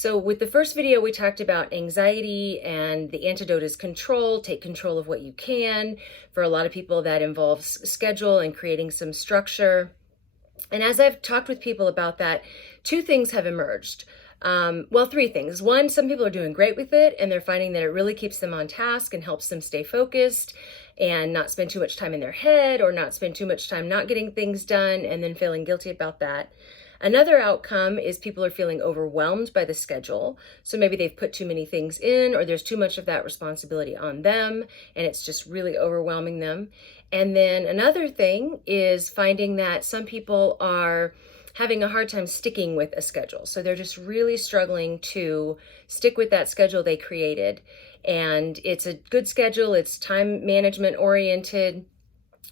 So with the first video, we talked about anxiety, and the antidote is control. Take control of what you can. For a lot of people, that involves schedule and creating some structure. And as I've talked with people about that, two things have emerged. Well, three things. One, some people are doing great with it, and they're finding that it really keeps them on task and helps them stay focused and not spend too much time in their head, or not spend too much time not getting things done and then feeling guilty about that. Another outcome is people are feeling overwhelmed by the schedule. So maybe they've put too many things in, or there's too much of that responsibility on them, and it's just really overwhelming them. And then another thing is finding that some people are having a hard time sticking with a schedule. So they're just really struggling to stick with that schedule they created. And it's a good schedule, it's time management oriented.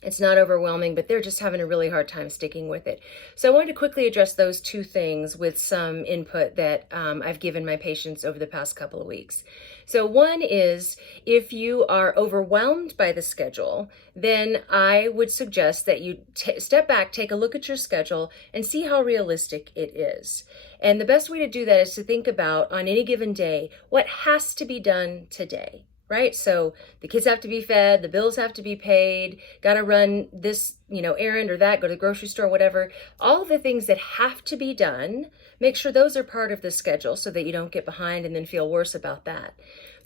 It's not overwhelming, but they're just having a really hard time sticking with it. So I wanted to quickly address those two things with some input that I've given my patients over the past couple of weeks. So one is, if you are overwhelmed by the schedule, then I would suggest that you step back, take a look at your schedule, and see how realistic it is. And the best way to do that is to think about, on any given day, what has to be done today. Right? So the kids have to be fed, the bills have to be paid, got to run this, errand or that, go to the grocery store, whatever. All of the things that have to be done, make sure those are part of the schedule so that you don't get behind and then feel worse about that.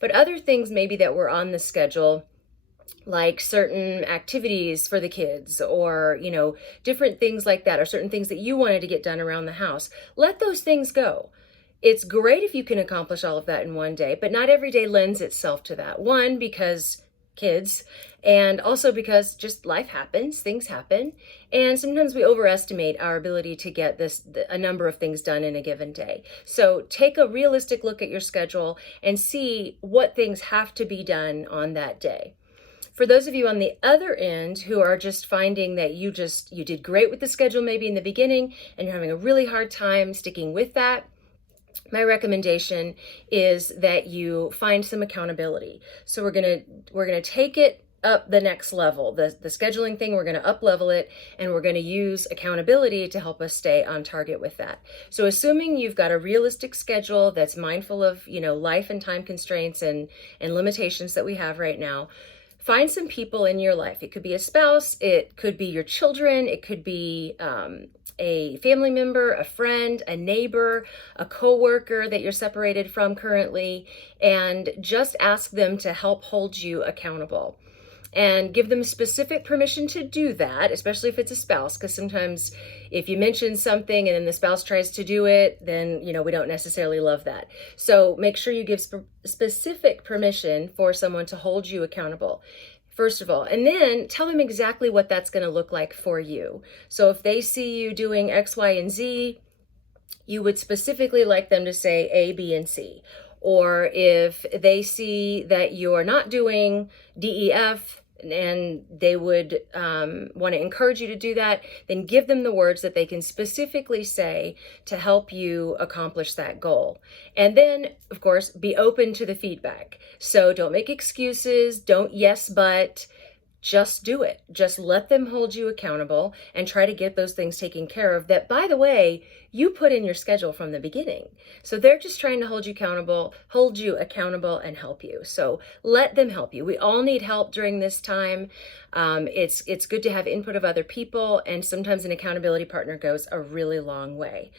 But other things maybe that were on the schedule, like certain activities for the kids, or, different things like that, or certain things that you wanted to get done around the house, let those things go. It's great if you can accomplish all of that in one day, but not every day lends itself to that. One, because kids, and also because just life happens, things happen, and sometimes we overestimate our ability to get a number of things done in a given day. So take a realistic look at your schedule and see what things have to be done on that day. For those of you on the other end who are just finding that you did great with the schedule maybe in the beginning, and you're having a really hard time sticking with that, my recommendation is that you find some accountability. So we're gonna take it up the next level. The scheduling thing, we're gonna up level it, and we're gonna use accountability to help us stay on target with that. So assuming you've got a realistic schedule that's mindful of life and time constraints and limitations that we have right now, find some people in your life. It could be a spouse, it could be your children, it could be a family member, a friend, a neighbor, a coworker that you're separated from currently, and just ask them to help hold you accountable. And give them specific permission to do that, especially if it's a spouse, because sometimes if you mention something and then the spouse tries to do it, then we don't necessarily love that. So make sure you give specific permission for someone to hold you accountable, first of all, and then tell them exactly what that's going to look like for you. So if they see you doing X, Y, and Z, you would specifically like them to say A, B, and C. Or if they see that you're not doing D, E, F, and they would want to encourage you to do that, then give them the words that they can specifically say to help you accomplish that goal. And then, of course, be open to the feedback. So don't make excuses, don't yes, but just do it. Just let them hold you accountable and try to get those things taken care of that, by the way, you put in your schedule from the beginning. So they're just trying to hold you accountable and help you. So let them help you. We all need help during this time. It's good to have input of other people, and sometimes an accountability partner goes a really long way.